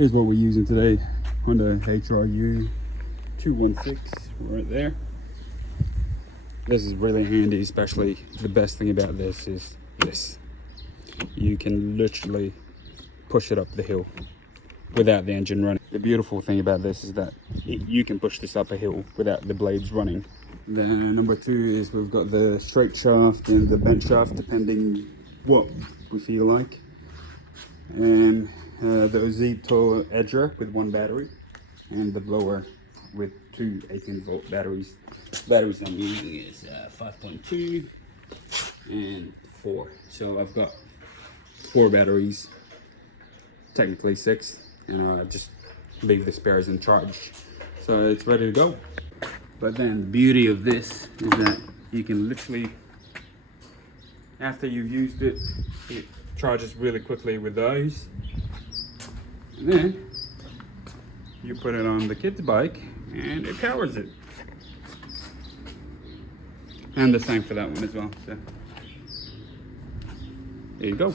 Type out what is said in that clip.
Here's what we're using today. Honda HRU 216 right there. This is really handy, especially the best thing about this is this. You can literally push it up the hill without the engine running. The beautiful thing about this is that you can push this up a hill without the blades running. Then number two is we've got the straight shaft and the bent shaft, depending what we feel like. And the Ozito edger with one battery, and the blower with two 18-volt batteries. Batteries I'm using is 5.2 and 4. So I've got 4 batteries, technically 6, and I just leave the spares in charge. So it's ready to go. But then the beauty of this is that you can literally, after you've used it, it charges really quickly with those. And then you put it on the kid's bike and it powers it. And the same for that one as well. So there you go.